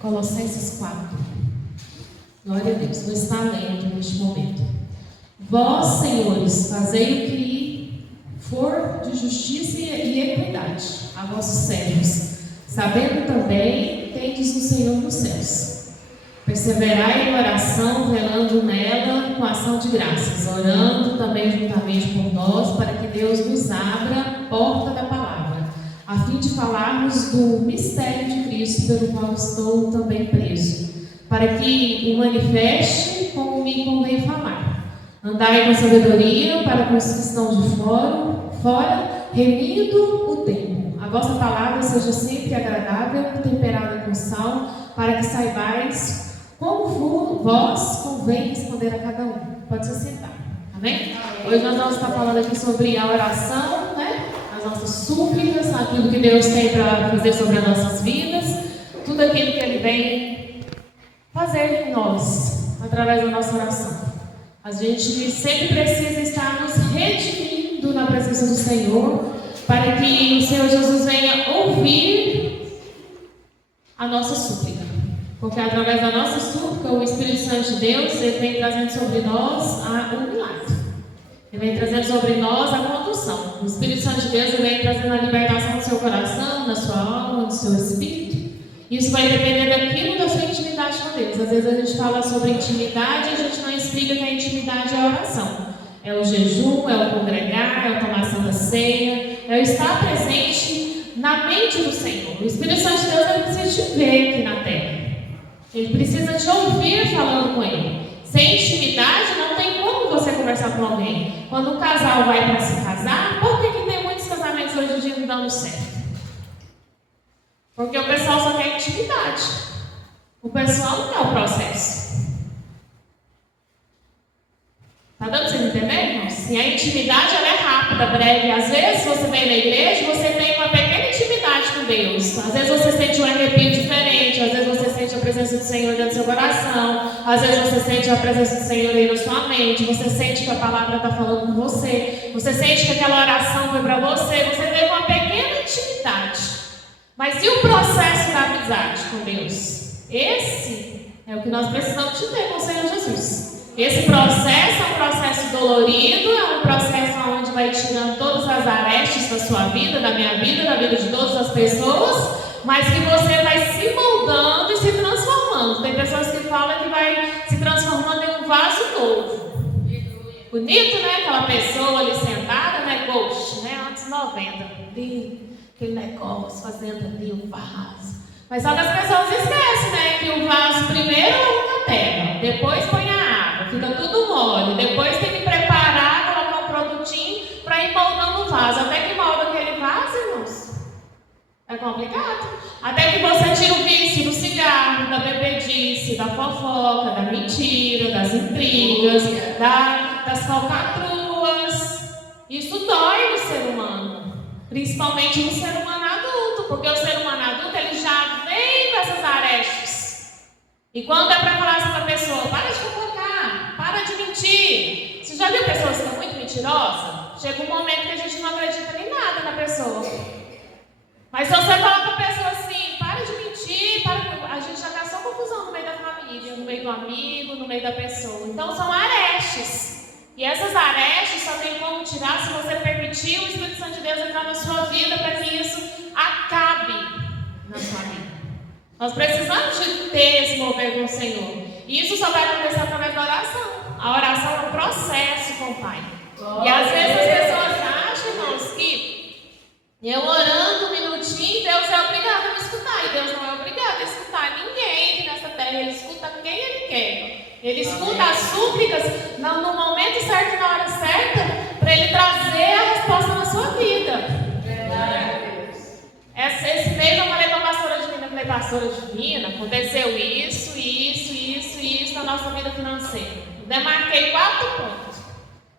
Colossenses 4. Glória a Deus. Vou estar lendo neste momento. Vós, senhores, fazei o que for de justiça e equidade a vossos servos, sabendo também tendes o Senhor nos céus. Perseverai em oração, velando nela com ação de graças, orando também juntamente por nós, para que Deus nos abra a porta da palavra, a fim de falarmos do mistério de Cristo, pelo qual estou também preso, para que o manifeste como me convém falar. Andai com sabedoria para com os que estão de fora, remindo o tempo. A vossa palavra seja sempre agradável, temperada com sal, para que saibais como vós convém responder a cada um. Pode se sentar. Amém? Hoje nós vamos estar falando aqui sobre a oração, né? As nossas súplicas, aquilo que Deus tem para fazer sobre as nossas vidas, tudo aquilo que Ele vem fazer em nós, através da nossa oração. A gente sempre precisa estar nos redimindo na presença do Senhor, para que o Senhor Jesus venha ouvir a nossa súplica. Porque através da nossa súplica, o Espírito Santo de Deus, Ele vem trazendo sobre nós um milagre. Ele vem trazendo sobre nós a condução. O Espírito Santo de Deus, Ele vem trazendo a libertação do seu coração, da sua alma, do seu espírito. Isso vai depender daquilo da sua intimidade com Deus. Às vezes a gente fala sobre intimidade e a gente não explica que a intimidade é a oração. É o jejum, é o congregar, é a tomação da ceia, é o estar presente na mente do Senhor. O Espírito Santo de Deus, Ele precisa te ver aqui na terra. Ele precisa te ouvir falando com Ele. Sem intimidade, não tem como você conversar com alguém. Quando um casal vai para se casar, por que tem muitos casamentos hoje em dia não dando certo? Porque o pessoal só quer intimidade. O pessoal não quer o processo. Está dando para vocês entenderem, irmãos? E a intimidade, ela é rápida, breve. Às vezes, você vem na igreja, você tem uma pequena intimidade com Deus. Às vezes, você sente um arrepio diferente. Às vezes, você sente a presença do Senhor dentro do seu coração. Às vezes, você sente a presença do Senhor aí na sua mente. Você sente que a palavra está falando com você. Você sente que aquela oração foi para você. Você teve uma pequena intimidade. Mas e o processo da amizade com Deus? Esse é o que nós precisamos de ter com o Senhor Jesus. Esse processo é um processo dolorido, é um processo onde vai tirando todas as arestas da sua vida, da minha vida, da vida de todas as pessoas, mas que você vai se moldando e se transformando. Tem pessoas que falam que vai se transformando em um vaso novo. Bonito, né? Aquela pessoa ali sentada, né? Ghost, né? Antes 90. Aquele negócio fazendo ali o vaso. Mas só que as pessoas esquecem, né? Que o vaso primeiro lava na terra, depois põe a água, fica tudo mole, depois tem que preparar, colocar um produtinho para ir moldando o vaso. Até que molda aquele vaso, irmãos, é complicado. Até que você tira o vício do cigarro, da bebedice, da fofoca, da mentira, das intrigas, das falcatruas. Isso dói no ser humano, principalmente no ser humano adulto, porque o ser humano adulto, ele já vem com essas arestas. E quando é para falar assim para a pessoa, para de fofocar, para de mentir. Você já viu pessoas que são muito mentirosas? Chega um momento que a gente não acredita em nada na pessoa. Mas se você falar para a pessoa assim, para de mentir, a gente já está só confusão no meio da família, no meio do amigo, no meio da pessoa. Então são arestas. E essas arestas só tem como tirar se você permitir o Espírito Santo de Deus entrar na sua vida para que isso acabe na sua vida. Nós precisamos de ter esse mover com o Senhor. E isso só vai acontecer através da oração. A oração é um processo com o Pai. E às vezes as pessoas acham, irmãos, que eu orando um minutinho, Deus é obrigado a me escutar. E Deus não é obrigado a escutar ninguém aqui nessa terra. Ele escuta quem Ele quer. Ele escuta as súplicas no momento certo e na hora certa, para Ele trazer a resposta na sua vida. Esse mês eu falei para a pastora Divina, pastora Divina, aconteceu isso na nossa vida financeira. Eu demarquei 4 pontos.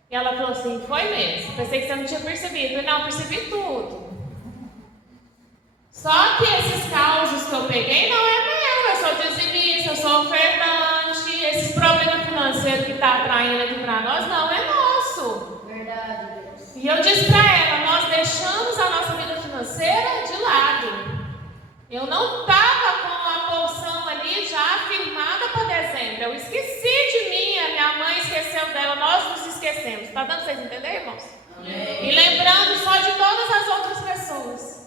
E ela falou assim, foi mesmo, pensei que você não tinha percebido. Eu falei, não, percebi tudo. Só que esses causos que eu peguei não é meu, eu sou dizimista, eu sou ofertante, esses problemas financeiros que está atraindo aqui para nós, não é nosso. Verdade. E eu disse para ela, nós deixamos a nossa vida financeira de lado. Eu não estava com a porção merecemos. Está dando para vocês entenderem, irmãos? Amém. E lembrando só de todas as outras pessoas.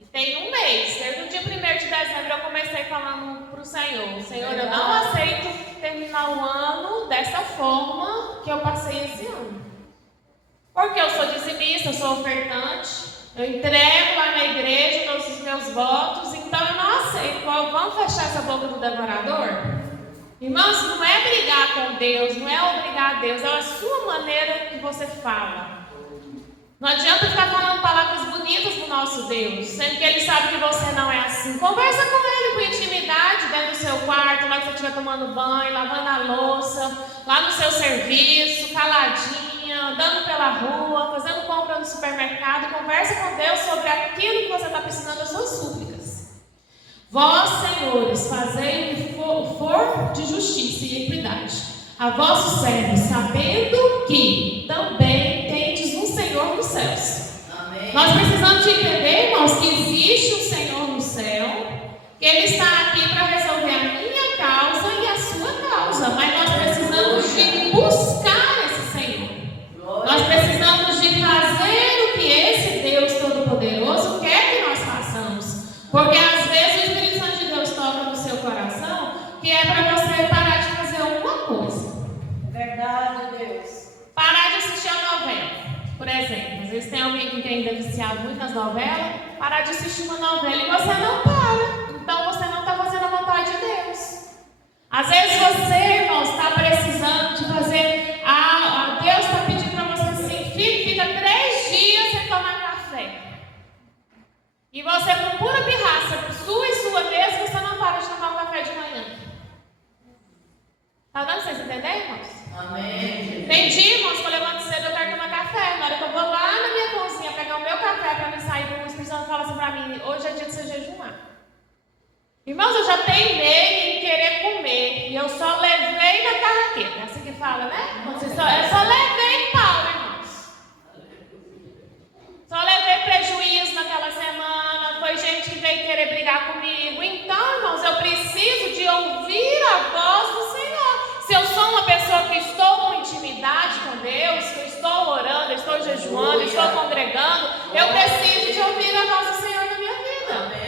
E tem um mês, desde o dia 1º de dezembro eu comecei falando para o Senhor: Senhor, eu não aceito terminar o ano dessa forma que eu passei esse ano. Porque eu sou dizimista, eu sou ofertante, eu entrego lá na igreja todos os meus votos, então eu não aceito. Vamos fechar essa boca do devorador? Irmãos, não é brigar com Deus, não é obrigar a Deus, é a sua maneira que você fala. Não adianta ficar falando palavras bonitas pro nosso Deus, sendo que Ele sabe que você não é assim. Conversa com Ele com intimidade dentro do seu quarto, lá que você estiver tomando banho, lavando a louça, lá no seu serviço, caladinha, andando pela rua, fazendo compra no supermercado. Conversa com Deus sobre aquilo que você está precisando, as suas súplicas. Vós, senhores, fazei o que for de justiça e equidade a vossos servos, sabendo que também tendes um Senhor nos céus. Amém. Nós precisamos de entender, irmãos, que existe um Senhor no céu, que Ele está aqui para resolver a minha causa e a sua causa, mas nós precisamos de buscar esse Senhor. Nós precisamos de fazer o que esse Deus Todo-Poderoso quer que nós façamos, porque às vezes o Espírito Santo de Deus toca no seu coração, que é para você parar de fazer alguma coisa. Verdade, Deus. Parar de assistir a novela, por exemplo. Às vezes tem alguém que ainda é viciado muito nas novelas, parar de assistir uma novela e você não para. Então você não está fazendo a vontade de Deus. Às vezes você, irmão, está precisando de fazer. Deus está pedindo para você assim: filho, fica 3 dias sem tomar café. E você, por pura pirraça, sua e sua mesmo, você não para de tomar um café de manhã. Está dando para vocês entenderem, irmãos? Amém. Tem dia, irmãos, que eu levanto cedo, eu quero tomar café. Na hora que eu vou lá na minha cozinha pegar o meu café para me sair, o Espírito Santo fala assim para mim: hoje é dia de você jejuar. Irmãos, eu já teimei em querer comer e eu só levei na carraqueta. É assim que fala, né? Eu só levei pau, irmãos. Só levei prejuízo naquela semana. Foi gente que veio querer brigar comigo. Então, irmãos, eu preciso de ouvir a voz do Senhor. Se eu sou uma pessoa que estou com intimidade com Deus, que eu estou orando, eu estou jejuando, eu estou congregando, eu preciso de ouvir a voz do Senhor na minha vida.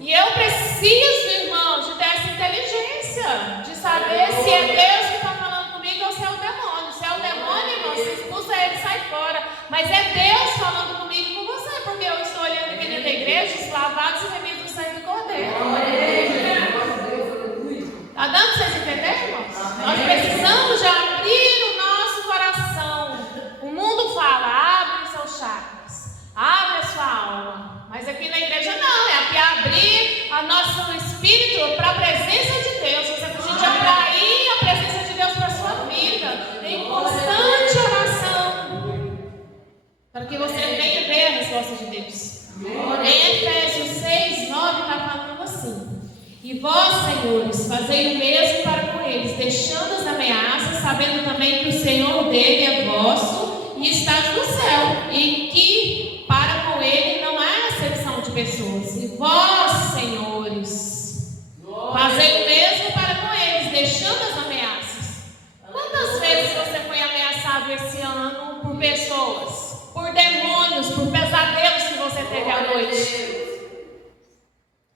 E eu preciso, irmãos, de ter essa inteligência, de saber se é Deus que está falando comigo ou se é o demônio. Se é o demônio, irmão, se expulsa ele e sai fora. Mas é Deus falando comigo e com você, porque eu estou olhando aqui dentro da igreja, os lavados e remidos do sangue do Cordeiro. Está dando para vocês entenderem, irmãos? Nós precisamos de abrir o nosso coração. O mundo fala: abre os seus chakras, abre a sua alma. Mas aqui na igreja não, é aqui abrir o nosso espírito para a presença de Deus. Você precisa atrair a presença de Deus para a sua vida, em constante oração, para que você venha ver a resposta de Deus. Em Efésios 6, 9 está falando assim: e vós, senhores, fazei o mesmo para com eles, deixando as ameaças, sabendo também que o Senhor dele é vosso e está no céu, e que para com ele não há acepção de pessoas. E vós, senhores, fazei o mesmo para com eles, deixando as ameaças. Quantas vezes você foi ameaçado esse ano por pessoas, por demônios, por pesadelos que você teve à noite?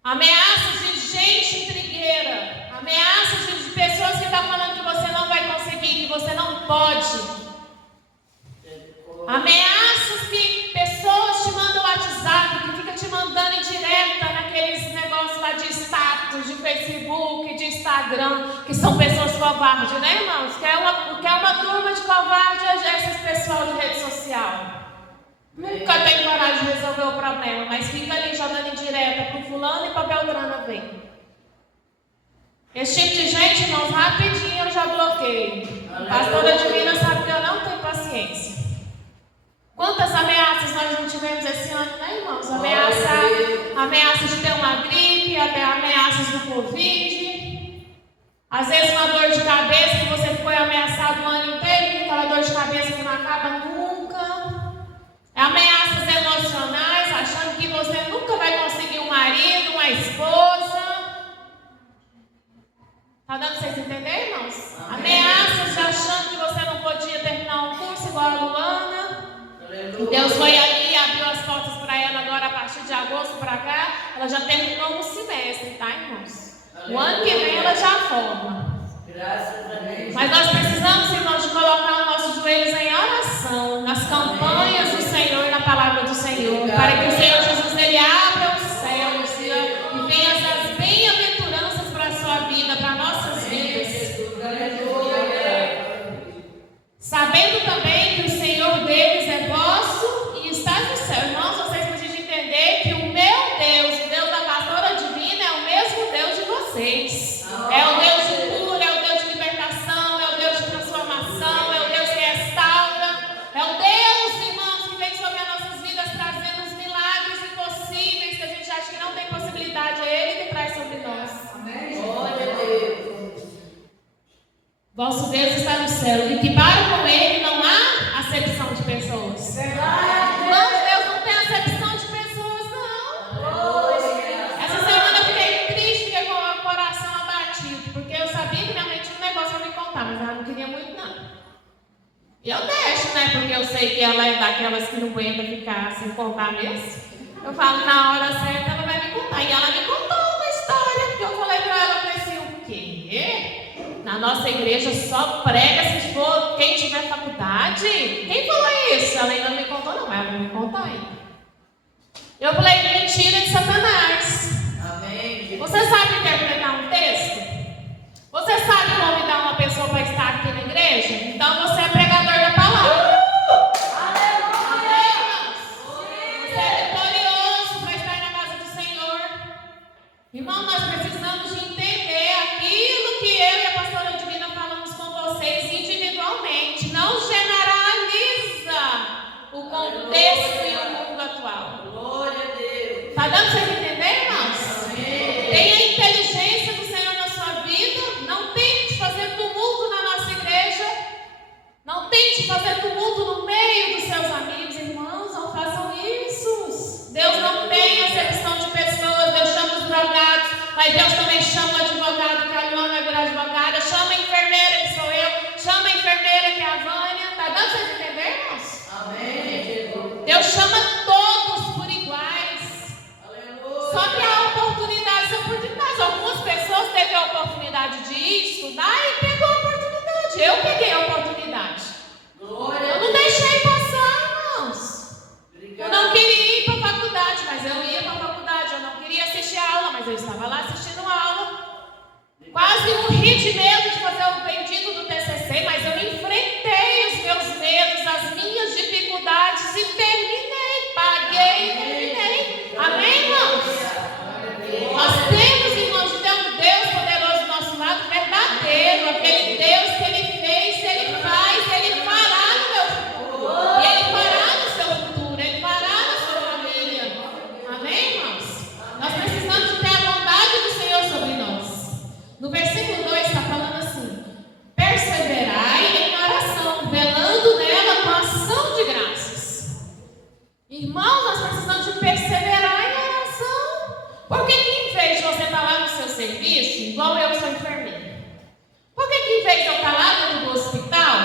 Ameaças de gente intrigueira, ameaças de pessoas que estão falando que você não vai conseguir, que você não pode. Ameaças que pessoas te mandam WhatsApp, que fica te mandando em direta naqueles negócios lá de status, de Facebook, de Instagram, que são pessoas covardes, né, irmãos? Que é uma turma de covarde, esses pessoal de rede social. Nunca tem coragem de resolver o problema, mas fica ali jogando em direta para o fulano e para a Beltrana ver. Esse tipo de gente, irmãos, rapidinho eu já bloqueio. A pastora Divina sabe que eu não tenho paciência. Quantas ameaças nós não tivemos esse ano, né, irmãos? Ameaças de ter uma gripe, até ameaças do Covid. Às vezes uma dor de cabeça que você foi ameaçado o ano inteiro, aquela dor de cabeça que não acaba nunca. Ameaças emocionais, achando que você nunca vai conseguir um marido, uma esposa. Está dando para vocês entenderem, irmãos? Ameaças agosto para cá, ela já terminou um semestre, tá, irmãos? O ano que vem ela já forma. Graças a Deus. Mas nós precisamos, irmãos, de colocar os nossos joelhos em oração, nas campanhas do Senhor, na palavra do Senhor, para que o Senhor Jesus, Ele abra os céus e venha essas bem-aventuranças para a sua vida, para nossas vidas. Sabendo também que o Senhor deles é vosso e está no céu. Irmãos, vocês precisam entender que o meu Deus, o Deus da pastora divina, é o mesmo Deus de vocês. É o Deus de cura, é o Deus de libertação, é o Deus de transformação, é o Deus que restaura. É o Deus, irmãos, que vem sobre as nossas vidas trazendo os milagres impossíveis que a gente acha que não tem possibilidade. É Ele que traz sobre nós. Amém. Glória a Deus. Vosso Deus está no céu e que para com Ele não há acepção de pessoas. Verdade. Irmãos, Deus não tem acepção de pessoas, não. Glória. Essa semana eu fiquei triste, fiquei com o coração abatido, porque eu sabia que minha mãe tinha um negócio para me contar, mas ela não queria muito, não. E eu deixo, né? Porque eu sei que ela é daquelas que não aguenta ficar sem contar mesmo. Eu falo, na hora certa ela vai me contar. E ela me contou uma história, porque eu falei para ela, eu falei assim, o quê? Na nossa igreja só prega se for quem tiver faculdade? Quem falou isso? Ela ainda não me contou, não, mas ela vai me contar ainda. Eu falei, mentira de Satanás. Amém. Você sabe interpretar um texto? Você sabe convidar uma pessoa para estar aqui na igreja? Então você é pregador da palavra. Aleluia. Você é vitorioso para estar na casa do Senhor. Irmão, nós precisamos de entender aquilo que eu e a pastora Divina falamos com vocês individualmente. Não generaliza o contexto e o mundo atual. Glória a Deus. Está dando para vocês entenderem, irmãos? Amém. Tenha a inteligência do Senhor na sua vida. Não tente fazer tumulto na nossa igreja. Não tente fazer tumulto no meio dos seus amigos. Irmãos, não façam isso. Deus não tem acepção de pessoas. Deus chama os drogados, mas Deus também chama o advogado, que a Luana vai virar advogada. Chama a enfermeira, que sou eu. Chama a enfermeira, que é a Vânia. Está dando para vocês entenderem, irmãos? Amém, Jesus. Deus chama todos por iguais. Aleluia. Só que há oportunidades. Algumas pessoas teve a oportunidade de estudar e pegou a oportunidade. Eu peguei a oportunidade. Glória Eu a não Deus. deixei passar, irmãos. Eu Obrigado. não queria ir para a faculdade, mas eu ia para a faculdade. Eu não queria assistir a aula, mas eu estava lá assistindo a aula. Quase morri de medo de fazer o bendito do TCC, mas eu enfrentei os meus medos, as minhas dificuldades e terminei. Paguei e terminei. Amém, irmãos? Nós temos, irmãos, de ter um Deus poderoso do nosso lado, verdadeiro, aquele Deus que Ele fez, Ele faz, Ele fará no meu futuro. E Ele fará no seu futuro, Ele fará na sua família. Amém, irmãos? Nós precisamos de ter a bondade do Senhor sobre nós. No versículo 2 está falando assim: perseverai em oração, velando nela com ação de graças. Irmãos, nós precisamos de perseverar em oração. Porque que em vez de você estar lá no seu serviço, igual eu sou enfermeira, por que em vez de eu estar lá dentro do hospital,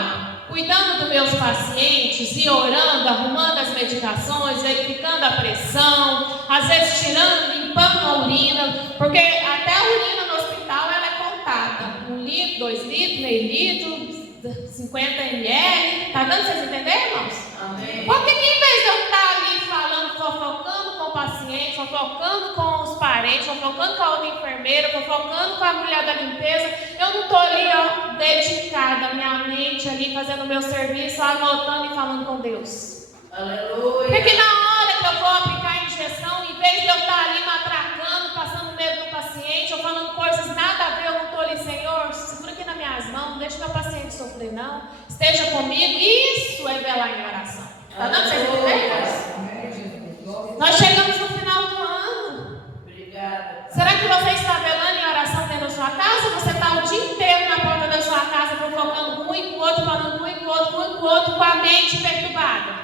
cuidando dos meus pacientes e orando, arrumando as medicações, verificando a pressão, às vezes tirando, limpando a urina, porque até a urina no hospital ela é contada, 1 litro, 2 litros, meio litro, 50 ml, tá dando para vocês entenderem, irmãos? Amém. Por que em vez de eu estar ali falando, fofocando com o paciente, fofocando com os parentes, fofocando com a outra enfermeira, fofocando com a mulher da limpeza, eu não estou ali, ó, dedicada, minha mente ali, fazendo o meu serviço, anotando e falando com Deus? Aleluia. Porque na hora que eu vou aplicar a injeção, em vez de eu estar ali matracando, passando medo do paciente, ou falando coisas nada a ver, eu não estou ali, Senhor, segura aqui nas minhas mãos, não deixa meu paciente sofrer, não. Esteja comigo. Isso é velar em oração. Está dando para vocês entenderem? Nós chegamos no final do ano. Obrigada. Será que você está velando em oração dentro da sua casa? Você está o dia inteiro na porta da sua casa, fofocando com um e com o outro, falando com um e com o outro, com um e com o outro, com a mente perturbada?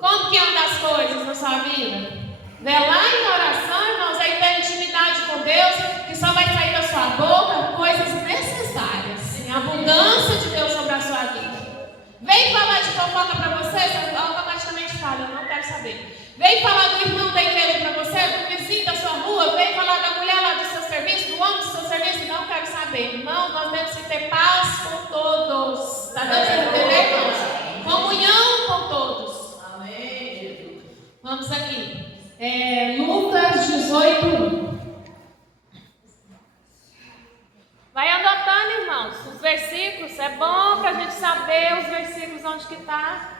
Como que anda as coisas na sua vida? Velar em oração, irmãos, é ter intimidade com Deus, que só vai sair da sua boca coisas necessárias, em abundância de Deus sobre a sua vida. Vem falar de fofoca para você automaticamente fala, eu não quero saber. Veio falar do irmão da igreja para você, do vizinho da sua rua, veio falar da mulher lá do seu serviço, do homem do seu serviço, não quero saber. Irmão, nós temos que ter paz com todos. Está dando para entender, irmãos? Comunhão com todos. Amém, Jesus. Vamos aqui. Lucas 18. Vai anotando, irmãos, os versículos. É bom para a gente saber os versículos onde que está.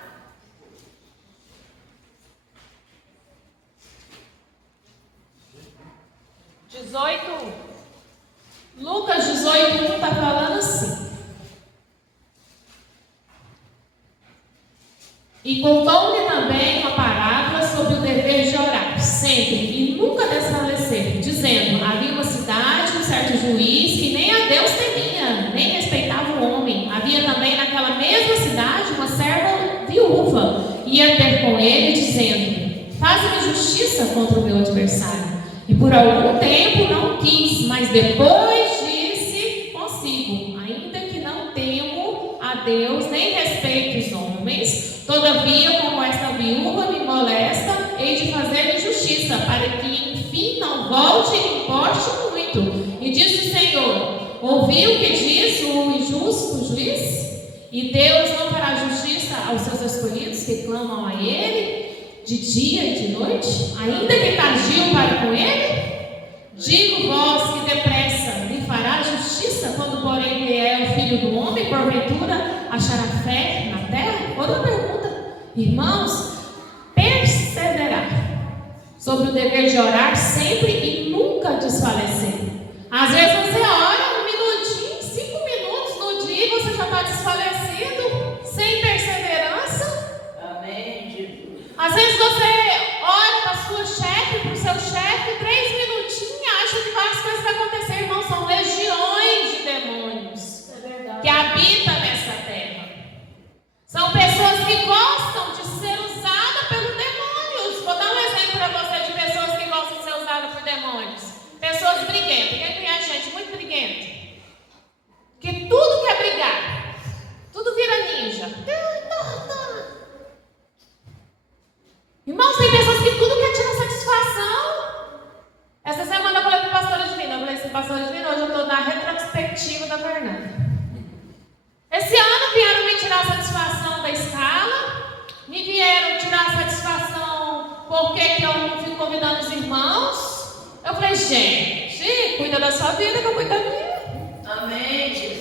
Lucas 18:1 está falando assim. E contou-lhe também uma parábola sobre o dever de orar, sempre e nunca desfalecer, dizendo: havia uma cidade, um certo juiz, que nem a Deus temia, nem respeitava o homem. Havia também naquela mesma cidade uma serva viúva, ia ter com ele, dizendo: faze-me justiça contra o meu adversário. E por algum tempo não quis, mas depois disse consigo: ainda que não temo a Deus, nem respeito os homens, todavia, como esta viúva me molesta, hei de fazer-lhe justiça, para que enfim não volte e me importe muito. E disse o Senhor: ouvi o que diz o injusto juiz? E Deus não fará justiça aos seus escolhidos que clamam a Ele de dia e de noite, ainda que tardio para com Ele? Digo vós que depressa lhe fará justiça, quando porém ele é o Filho do Homem, porventura achará fé na terra? Outra pergunta, irmãos, perseverar sobre o dever de orar sempre e nunca desfalecer. Às vezes você ora 1 minutinho, 5 minutos no dia e você já está desfalecido, sem perseverança. Amém, Jesus. Às vezes você ora para a sua chefe, para o seu chefe, 3 minutinhos e acha que várias coisas vão acontecer. Irmãos, são legiões de demônios que habitam nessa terra. São pessoas que gostam de ser usadas pelos demônios. Vou dar um exemplo para você de pessoas que gostam de ser usadas por demônios. Pessoas briguentas. Quem conhece gente muito briguenta? Que tudo quer brigar. Tudo vira ninja. Irmãos, tem pessoas que tudo quer tirar satisfação. Essa semana eu falei para a pastora Divina. Eu falei assim: pastora Divina, hoje eu estou na retrospectiva da Fernanda. Esse ano vieram me tirar satisfação da escala. Me vieram tirar satisfação porque que eu não fico convidando os irmãos. Eu falei: gente, cuida da sua vida que eu cuido da minha. Amém, Jesus.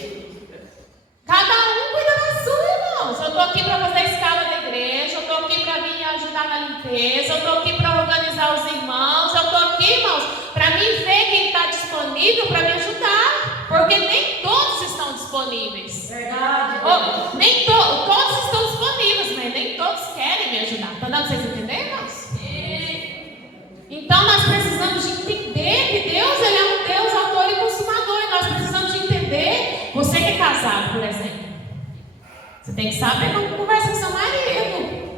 Cada um cuida da sua, irmãos. Eu estou aqui para fazer a escala da igreja, eu estou aqui para vir ajudar na limpeza, eu estou aqui para organizar os irmãos, eu estou aqui, irmãos, para mim ver quem está disponível para me ajudar, porque nem todos estão disponíveis. Verdade. Nem todos estão disponíveis, mas nem todos querem me ajudar. Está dando para vocês entenderem, irmãos? Então nós precisamos de entender que Deus, Ele é um Deus autor e consumador, e nós precisamos de entender. Você que é casado, por exemplo, você tem que saber como conversa com seu marido.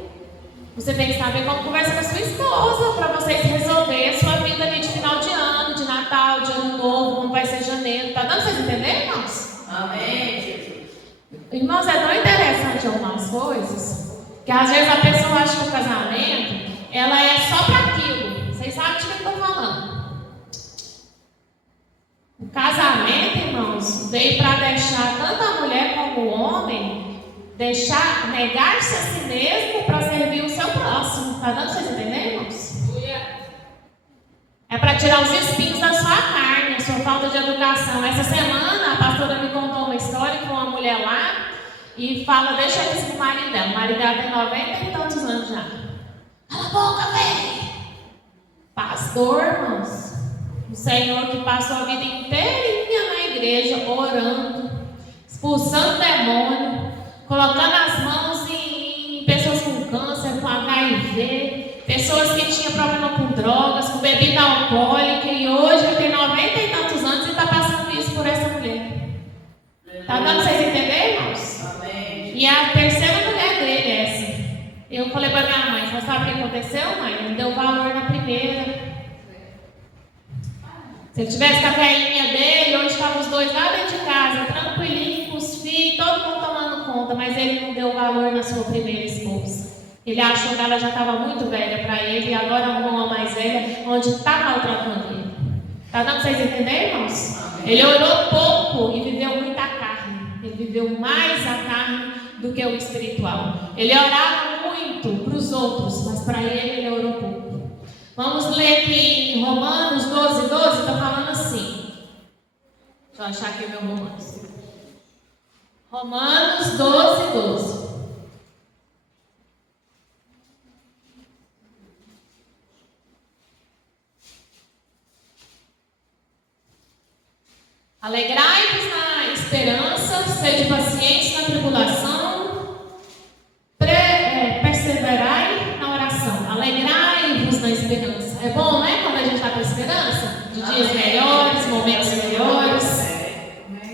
Você tem que saber como conversa com a sua esposa, para vocês resolverem a sua vida ali de final de ano, de Natal, de Ano Novo, como vai ser janeiro. Está dando para vocês entenderem, irmãos? Amém, Jesus. Irmãos, é tão interessante algumas coisas, que às vezes a pessoa acha que o casamento, ela é só para aquilo. Vocês sabem de que eu estou falando. O casamento, irmãos, veio para deixar tanto a mulher como o homem, negar-se a si mesmo para servir o seu próximo. Está dando para vocês entenderem, irmãos? É para tirar os espinhos da sua carne, a sua falta de educação. Essa semana a pastora me contou uma história com uma mulher lá e fala: deixa isso com o marido dela. O marido dela tem 90 e tantos anos já. Cala a boca, velho! Pastor, irmãos. O Senhor que passou a vida inteirinha na igreja, orando, expulsando demônio, colocando as mãos em pessoas com câncer, com HIV, pessoas que tinham problema com drogas, com bebida alcoólica, e hoje ele tem 90 e tantos anos e está passando isso por essa mulher. Está dando para vocês entenderem, irmãos? Amém. E a terceira mulher dele é essa. Eu falei para minha mãe: você sabe o que aconteceu, mãe? Ele deu valor na primeira. Se ele tivesse com a velhinha dele, hoje estavam os dois lá dentro de casa, tranquilinho, com os filhos, todo mundo tomando conta, mas ele não deu valor na sua primeira esposa. Ele achou que ela já estava muito velha para ele e agora arrumou uma mais velha, onde está maltratando ele. Está dando para vocês entenderem, irmãos? Ele orou pouco e viveu muita carne. Ele viveu mais a carne do que o espiritual. Ele orava muito para os outros, mas para ele orou pouco. Vamos ler aqui em Romanos 12, 12, está falando assim. Deixa eu achar aqui o meu Romanos. Romanos 12, 12. Alegrai-vos na esperança, sede pacientes na tribulação, perseverai na oração. Alegrai-vos na esperança. É bom, né? Quando a gente está com esperança, de dias melhores, momentos melhores.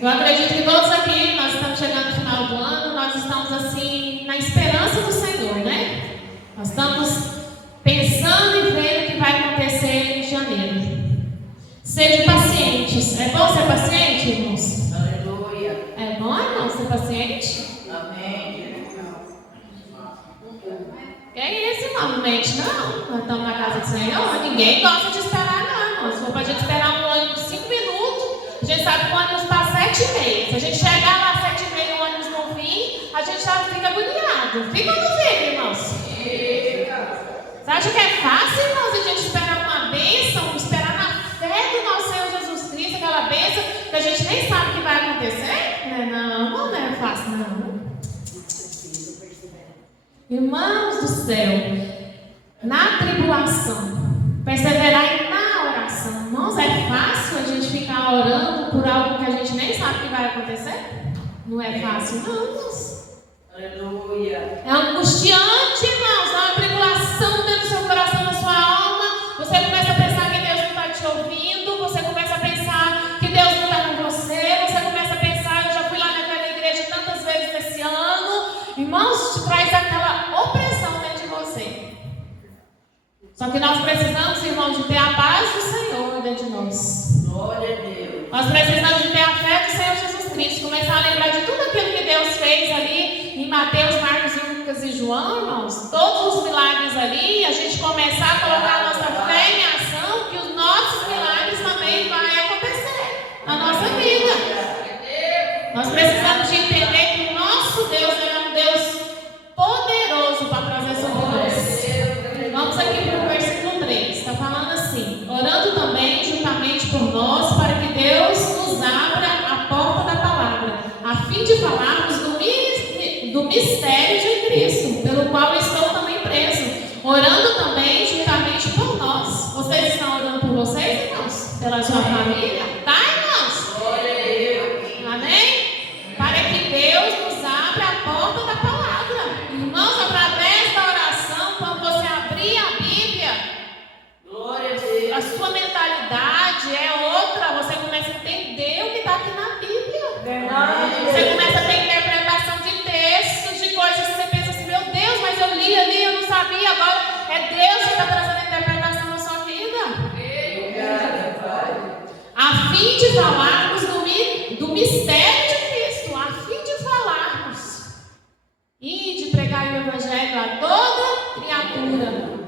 Eu acredito que todos aqui, nós estamos chegando no final do ano, nós estamos assim, na esperança do Senhor, né? Nós estamos pensando e vendo o que vai acontecer em janeiro. Sede pacientes. É bom ser paciente, irmãos? Aleluia. É bom, irmão, ser paciente? Amém. Que é isso, irmão? Não mente, não. Nós estamos na casa do Senhor. Ninguém gosta de esperar, não, irmão. Se for para a gente esperar um ônibus 5 minutos, a gente sabe que o ônibus passa 7h30. Se a gente chegar lá 7h30 e o ônibus não vir, a gente já fica agoniado. Fica ou não fica, irmãos? Você acha que é fácil, irmãos, a gente esperar uma bênção, esperar na fé do nosso Senhor Jesus Cristo, aquela bênção que a gente nem sabe o que vai acontecer? Não é fácil, não. Irmãos do céu, na tribulação, perseverai na oração. Irmãos, é fácil a gente ficar orando por algo que a gente nem sabe o que vai acontecer? Não é fácil, não, irmãos. Aleluia. É angustiante, irmãos, é uma tribulação dentro do seu coração, na sua alma. Você começa a pensar que Deus não está te ouvindo, você começa a pensar que Deus não está com você, você começa a pensar, eu já fui lá naquela igreja tantas vezes esse ano. Irmãos, te traz aquela opressão dentro de você. Só que nós precisamos, irmãos, de ter a paz do Senhor dentro de nós. Glória a Deus. Nós precisamos de ter a fé do Senhor Jesus Cristo, começar a lembrar de tudo aquilo que Deus fez ali em Mateus, Marcos, Lucas e João, irmãos. Todos os milagres ali, a gente começar a colocar a nossa fé em ação, que os nossos milagres também vão acontecer na nossa vida. Nós precisamos de entender que o nosso Deus é um Deus poderoso para trazer sobre nós. Vamos aqui para o versículo 3, está falando assim: orando também juntamente por nós, para que Deus nos abra a porta da palavra, a fim de falarmos do mistério de Cristo, pelo qual estou também preso, orando também juntamente por nós. Vocês estão orando por vocês, irmãos? Pela sua família? Tá, irmãos? Glória a Deus. Amém? Para que Deus nos abra a porta da palavra. Irmãos, através da oração, quando você abrir a Bíblia, Glória a Deus. a sua mentalidade é outra. Você começa a entender o que está aqui na Bíblia. Você começa a ter interpretação de textos, de coisas que você pensa assim: meu Deus, mas eu li ali, eu não sabia. Agora é Deus que está trazendo a interpretação na sua vida. Obrigada, Pai. A fim de falarmos do mistério de Cristo, a fim de falarmos e de pregar o Evangelho a toda criatura.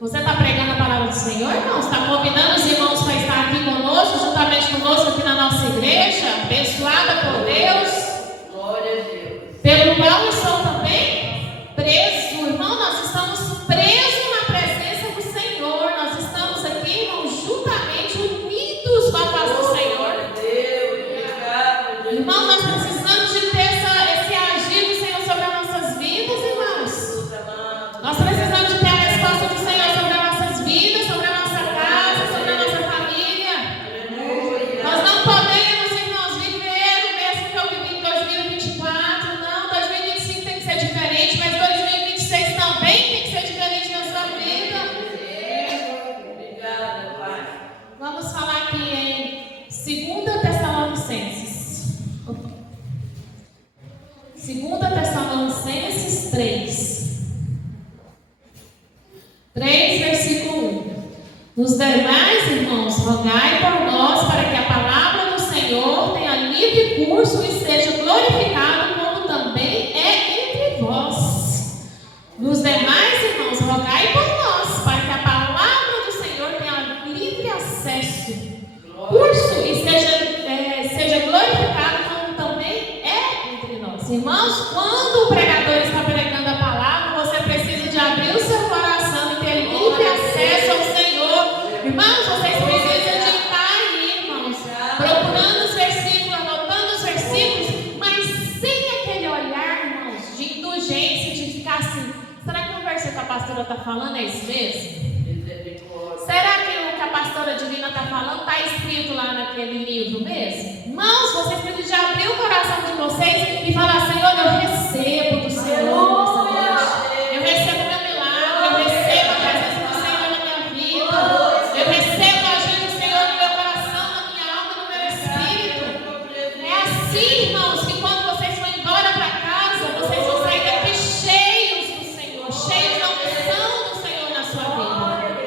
Você está pregando a palavra do Senhor, irmãos? Está convidando os irmãos para estar aqui conosco, juntamente conosco aqui na nossa igreja, abençoada por Deus, Glória a Deus. pelo qual estou também preso. Irmão, nós estamos presos na presença do Senhor. Nós estamos aqui, irmãos, juntamente unidos com a paz do Senhor. Glória a Deus. Obrigado, Jesus. Irmão, nós precisamos de ter esse agir do Senhor sobre as nossas vidas, irmãos. Nós precisamos de ter a resposta do Senhor sobre as nossas vidas, sobre a nossa casa, sobre a nossa família. Aleluia. Nós não podemos, irmãos, viver o mesmo que eu vivi em 2024. Não, 2025 tem que ser diferente, mas 2026 também tem que ser diferente na sua vida. Obrigada, Pai. Vamos falar aqui em 2 Tessalonicenses. 2 Tessalonicenses 3. 3, versículo 1. Nos demais, irmãos, rogai por nós para que a palavra do Senhor tenha livre curso e seja glorificado, como também é entre vós. Nos demais, acesso. Curso e seja glorificado como também é entre nós. Irmãos, quando o pregador está pregando a palavra, você precisa de abrir o seu coração e ter livre acesso ao Senhor. Irmãos, vocês precisam de estar aí, irmãos, procurando os versículos, anotando os versículos, mas sem aquele olhar, irmãos, de indulgência, de ficar assim, será que o versículo que a pastora está falando é isso mesmo? Será que o que a pastora Divina está falando está escrito lá naquele livro mesmo? Irmãos, vocês precisam de abrir o coração de vocês e falar, Senhor, eu recebo do Senhor nessa noite. Eu recebo o meu milagre, eu recebo a presença do Senhor na minha vida. Eu recebo a ajuda do Senhor no meu coração, na minha alma, no meu espírito. É assim, irmãos, que quando vocês vão embora para casa, vocês vão sair daqui cheios do Senhor, cheios da unção do Senhor na sua vida.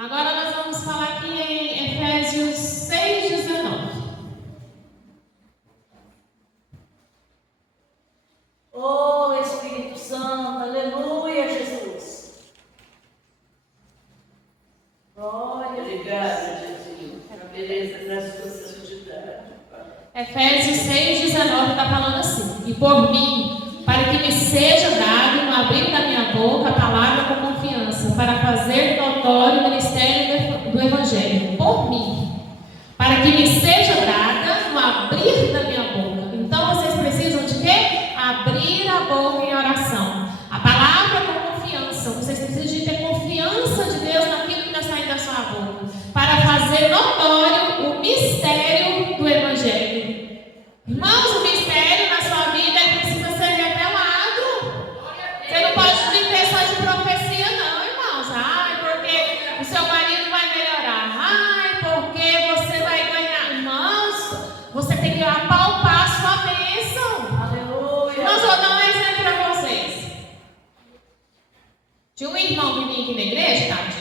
Agora nós vamos falar aqui em Efésios 6:19. Oh, Espírito Santo, aleluia, Jesus. Glória. Obrigada, Jesus. A beleza da sua santidade. Efésios 6:19 está falando assim: e por mim, para que me seja dado no abrir da minha boca a palavra com confiança, para fazer notório o ministério do Evangelho. Por mim, para que me seja dada no abrir da minha boca. Então vocês precisam de quê? Abrir a boca em oração. A palavra com confiança. Vocês precisam de ter confiança de Deus naquilo que está saindo da sua boca, para fazer notório o mistério do Evangelho. Irmãos, o mistério na sua vida precisa ser revelado. Você não pode viver só de profecia, não, irmãos. Ai, porque o seu marido vai melhorar. Ai, porque você vai ganhar. Irmãos, você tem que apalpar a sua bênção. Aleluia. Irmãos, vou dar um exemplo para vocês. Tinha um irmão que vinha aqui na igreja, Tati.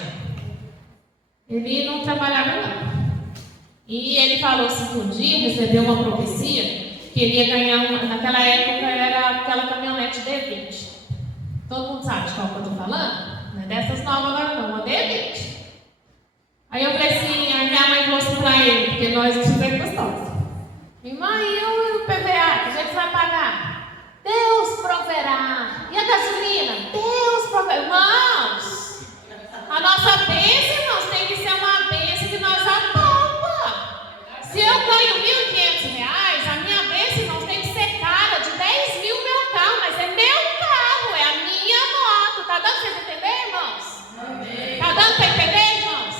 Ele não trabalhava, não. E ele falou assim que um dia recebeu uma profecia que ele ia ganhar naquela época era aquela caminhonete D20. Todo mundo sabe de qual que eu estou falando? Não é dessas novas agora não, uma D20. Aí eu falei assim, a minha mãe falou assim para ele, porque nós super gostamos. Irmã, e o PVA, que a gente vai pagar? Deus proverá. E a gasolina? Deus proverá. Irmãos, a nossa bênção, irmãos, tem que ser uma bênção que nós apalpa. Se eu ganho R$1.500, a minha bênção, irmãos, tem que ser cara de 10 mil meu carro, mas é meu carro, é a minha moto. Tá dando para vocês entenderem, irmãos? Amém. Tá dando para entender, irmãos?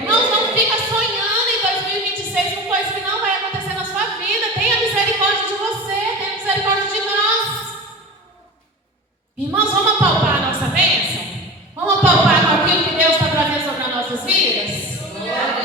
Irmãos, não fica sonhando em 2026 com coisa que não vai acontecer na sua vida. Tenha misericórdia de você, tenha misericórdia de nós. Irmãos, vamos apalpar a nossa bênção? Vamos apalpar com aquilo que Deus está trazendo sobre as nossas vidas?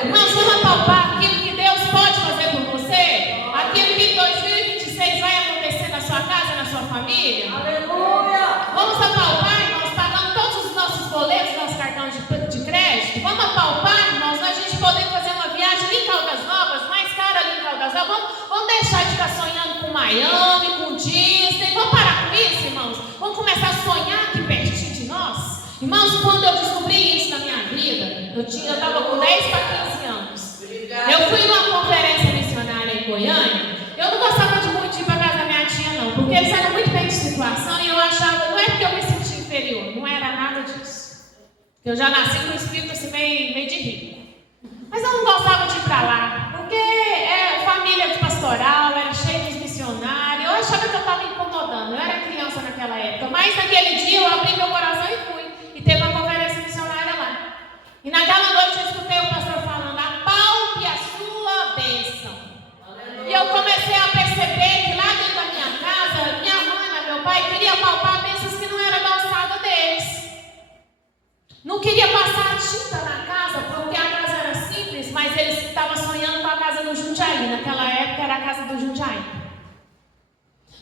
Irmãos, vamos apalpar aquilo que Deus pode fazer por você? Aquilo que em 2026 vai acontecer na sua casa, na sua família? Aleluia. Vamos apalpar, irmãos, pagando todos os nossos boletos, nosso cartão de crédito? Vamos apalpar, irmãos, a gente poder fazer uma viagem ali em Caldas Novas, mais cara ali em Caldas Novas. Vamos deixar de ficar sonhando com Miami, com Disney. Vamos parar com isso, irmãos? Vamos começar a sonhar aqui pertinho de nós? Irmãos, quando eu descobri isso na minha vida, eu estava com 10 para 15 anos. Eu fui numa conferência missionária em Goiânia. Eu não gostava de muito ir para casa da minha tia, não, porque eles eram muito bem de situação e eu achava, não é porque eu me sentia inferior, não era nada disso. Eu já nasci com o espírito assim, meio de rico. Mas eu não gostava de ir para lá, porque é família de pastoral, era cheio de missionários, eu achava que eu estava incomodando, eu era criança naquela época, mas naquele dia eu abri meu coração e fui. E teve uma conferência missionária lá. E naquela noite eu escutei o pastor falando, apalpe a sua bênção. E eu comecei a perceber que lá dentro da minha casa, minha mãe e meu pai queriam apalpar bênçãos que não eram da alçada deles. Não queria passar tinta na casa, porque a casa era simples, mas eles estavam sonhando com a casa do Jundiaí. Naquela época era a casa do Jundiaí.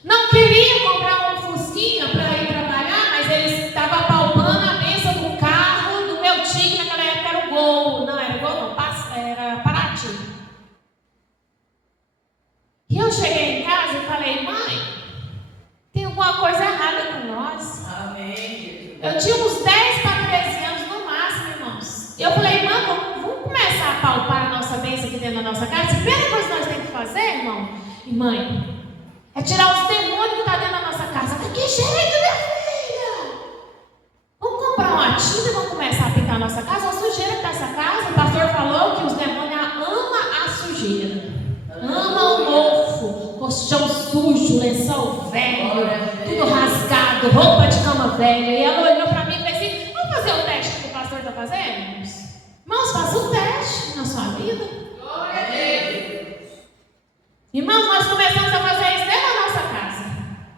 Não queria comprar um Fusquinha para ir trabalhar, mas eles estavam apalpando a bênção do carro do meu tio, que naquela época era o Gol. Não, era o Gol não, era Paraty. E eu cheguei em casa e falei, mãe, tem alguma coisa errada com nós. Amém. Eu tinha uns 10 para 13 anos no máximo, irmãos. E eu falei, irmã, apalpar a nossa bênção aqui dentro da nossa casa, a primeira coisa que nós temos que fazer, irmão e mãe, é tirar os demônios que estão dentro da nossa casa. Que jeito, minha filha! Vamos comprar uma tinta e vamos começar a pintar a nossa casa. A sujeira que está nessa casa, o pastor falou que os demônios amam a sujeira. Amam o mofo, colchão sujo, lençol velho, tudo rasgado, roupa de cama velha. E ela olhou para mim e disse assim: vamos fazer o teste que o pastor está fazendo? Irmãos, faça o teste na sua vida. Glória a Deus. Irmãos, nós começamos a fazer isso dentro da nossa casa.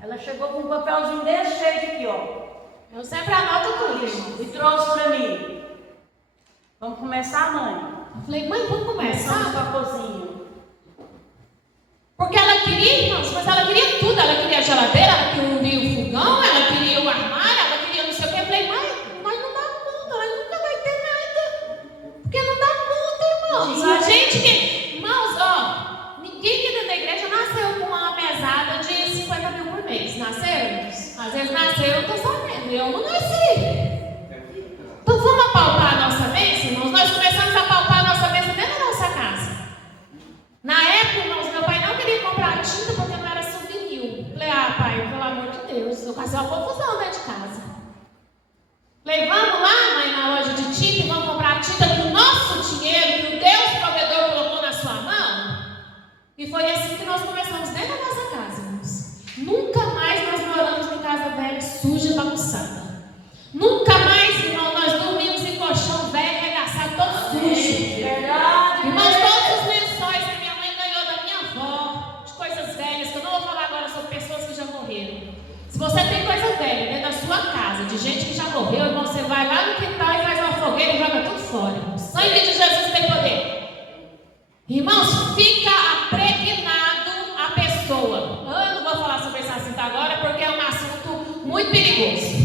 Ela chegou com um papelzinho desse jeito aqui, ó. Eu sempre anoto tudo, irmão. E trouxe para mim. Vamos começar, mãe? Eu falei: mãe, vamos Começamos começar? com a cozinha. Porque ela queria, irmãos, mas ela queria tudo. Ela queria a geladeira, ela queria o fogão, ela queria o armário, ela queria não sei o que. Eu falei: mãe, nós não dá conta, nós nunca vai ter nada. Porque não dá conta, irmãos. A gente que... Irmãos, ó, ninguém aqui dentro da igreja nasceu com uma mesada de 50 mil por mês. Nasceu? Às vezes nasceu, eu estou sabendo. Eu não nasci. Então vamos apalpar a nossa bênção, irmãos? Nós começamos a apalpar a nossa bênção dentro da nossa casa. Na época, irmãos, meu pai não queria comprar tinta porque não era souvenir. Falei: ah, pai, pelo amor de Deus, eu passei uma confusão dentro de casa. Falei: vamos lá, mãe, na loja de tinta e vamos comprar tinta com o nosso dinheiro, que o Deus provedor colocou na sua mão. E foi assim que nós começamos dentro da nossa casa, irmãos. Nunca mais nós moramos em casa velha, suja, bagunçada. Nunca mais, irmão, nós dormimos em colchão velho, arregaçado, todo sujo. Verdade. Irmãos, todos os lençóis que minha mãe ganhou da minha avó, de coisas velhas, que eu não vou falar agora sobre pessoas que já morreram. Se você tem coisa velha dentro da sua casa, de gente que já morreu, irmão, você vai lá no quintal e faz uma fogueira e joga tudo fora. O sangue de Jesus tem poder. Irmãos, fica apregnado a pessoa. Eu não vou falar sobre esse assunto agora porque é um assunto muito perigoso.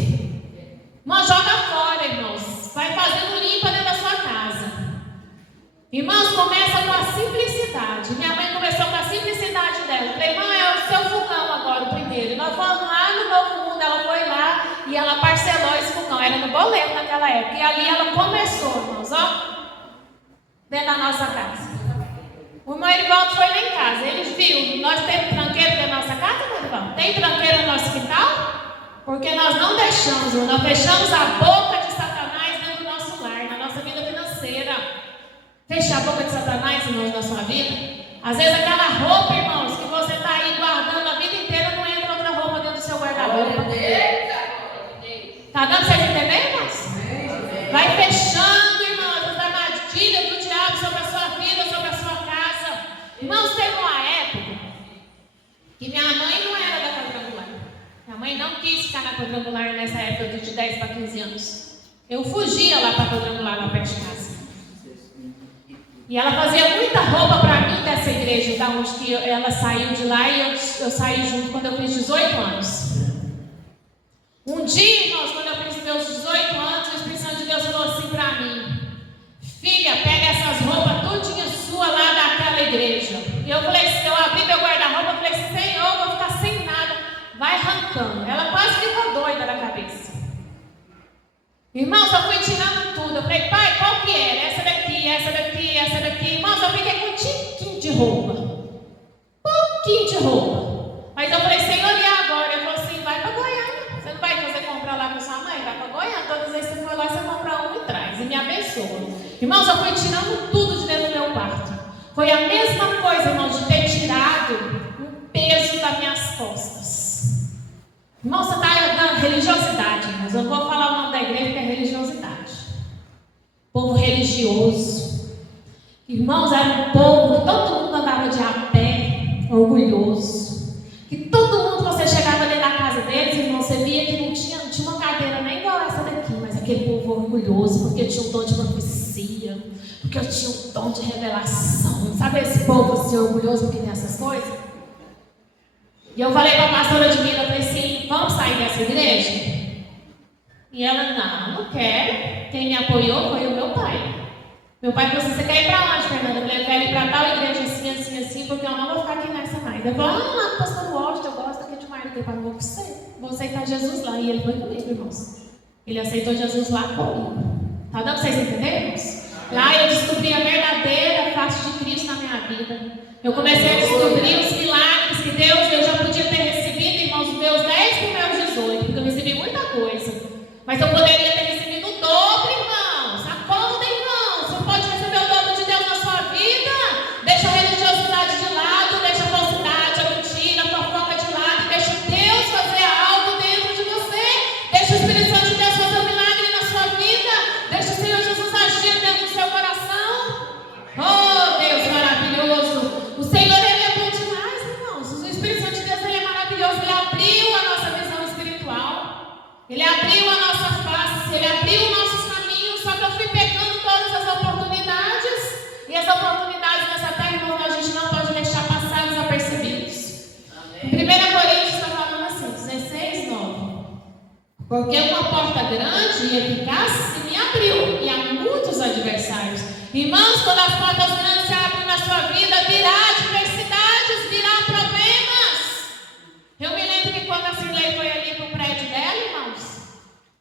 Irmãos, joga fora, irmãos. Vai fazendo limpa dentro da sua casa. Irmãos, começa com a simplicidade. Minha mãe começou com a simplicidade dela. Eu falei: mãe, é o seu fogão agora, o primeiro. E nós fomos lá no Novo Mundo, ela foi lá e ela parcelou esse fogão. Era no boleto naquela época. E ali ela começou, irmãos, ó, dentro da nossa casa. O irmão Erivaldo foi lá em casa. Ele viu, nós temos tranqueiro dentro da nossa casa, meu irmão? Tem tranqueiro no nosso quintal? Porque nós não deixamos, nós fechamos a boca de Satanás dentro do nosso lar, na nossa vida financeira. Fechar a boca de Satanás, irmãos, na sua vida. Às vezes aquela roupa, irmãos, que você está aí guardando a vida inteira, não entra outra roupa dentro do seu guarda-roupa. Está dando para vocês entenderem, irmãos? Vai fechando, irmãos, as armadilhas do diabo sobre a sua vida, sobre a sua casa. Irmãos, teve uma época que minha mãe não era da quadrangular. Minha mãe não quis ficar na quadrangular nessa época de 10 para 15 anos. Eu fugia lá para a quadrangular, lá perto de casa. E ela fazia muita roupa para mim dessa igreja, da onde que ela saiu de lá e eu saí junto quando eu fiz 18 anos. Um dia, irmãos, quando eu fiz meus 18 anos, o Espírito Santo de Deus falou assim para mim: filha, pega essas roupas tudinha sua lá daquela igreja. E eu falei, eu abri meu guarda-roupa, eu falei: Senhor, eu vou ficar sem nada. Vai arrancando. Ela quase ficou doida da cabeça. Irmãos, eu fui tirando tudo. Eu falei: pai, qual que era? Essa daqui, essa daqui, essa daqui. Irmãos, eu fiquei com um tiquinho de roupa. Pouquinho de roupa. Mas eu falei: Senhor, e agora? Ele falou assim: vai para Goiânia. Você não vai fazer comprar lá com sua mãe? Vai para Goiânia. Todas as vezes que você for lá, você compra um e traz. E me abençoa. Irmãos, eu fui tirando tudo de dentro do meu quarto. Foi a mesma coisa, irmãos, de ter tirado um peso das minhas costas. Irmãos, você está dando religiosidade, irmãos. Eu não vou falar o nome da igreja, que é religiosidade. Povo religioso. Irmãos, era um povo que todo mundo andava de a pé, orgulhoso. Que todo mundo, você chegava dentro da casa deles, irmão, você via que não tinha uma cadeira nem igual essa daqui, mas aquele povo orgulhoso, porque tinha um dom de profecia, porque eu tinha um dom de revelação. Sabe esse povo assim, orgulhoso porque tem essas coisas? E eu falei para a pastora de Minas, eu falei assim: vamos sair dessa igreja? E ela: não quero. Quem me apoiou foi o meu pai. Meu pai falou assim: você quer ir para onde, Fernanda? Eu falei: eu quero ir para tal igreja assim, assim, assim, porque eu não vou ficar aqui nessa mais. Ele falou: lá no pastor Washington, eu gosto aqui demais. Eu falei: vou com você. Vou aceitar Jesus lá. E ele foi comigo, irmãos. Ele aceitou Jesus lá comigo. Tá dando para vocês entenderem, irmãos? Lá eu descobri a verdadeira vida. Eu comecei a descobrir os milagres que Deus, eu já podia ter recebido, irmãos, os meus 10 para os meus 18, porque eu recebi muita coisa. Mas eu poderia ter recebido o dobro, irmãos. Acorda, irmãos. Você pode receber o dobro de Deus na sua vida. Deixa a religiosidade de lado, deixa a falsidade, a mentira, a fofoca de lado, deixa Deus fazer algo dentro de você. Deixa o Espírito Santo de Deus fazer um milagre na sua vida. Deixa o Senhor Jesus agir dentro do seu coração. Oh, Deus maravilhoso. O Senhor, Ele é bom demais, irmãos. O Espírito Santo de Deus, Ele é maravilhoso. Ele abriu a nossa visão espiritual. Ele abriu a nossa face. Ele abriu nossos caminhos. Só que eu fui pegando todas as oportunidades. E as oportunidades nessa terra, irmão, a gente não pode deixar passar desapercebidos. Em 1 Coríntios está falando assim, 16, 9. Porque uma porta grande e eficaz se me abriu, e há muitos adversários. Irmãos, quando as portas grandes se abrem na sua vida, virá adversidades, virá problemas. Eu me lembro que quando a Cirlei foi ali para o prédio dela, irmãos,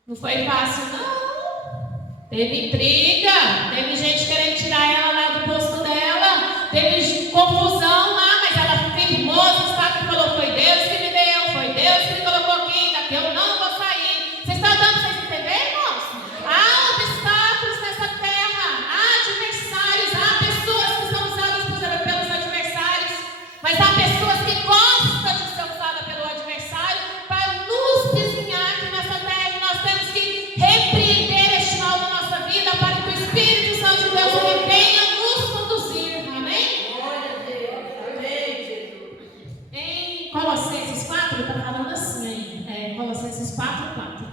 não foi fácil, não. Teve briga, teve gente querendo tirar ela lá do posto dela, teve confusão lá, mas ela firmou, sabe, e falou, foi Deus que me deu, foi Deus que me colocou aqui, daqui eu não vou sair. Vocês estão dando para vocês entenderem, irmãos? Há obstáculos nessa terra, há adversários, há pessoas que são usadas pelos adversários, mas há pessoas que gostam de ser usadas pelo adversário para nos desenhar aqui nessa terra, e nós temos que repreender este mal da nossa vida para que o Espírito Santo de Deus ele venha nos conduzir, amém? Glória a Deus. Amém, Jesus. Em Colossenses 4, está falando assim, Colossenses 4, 4.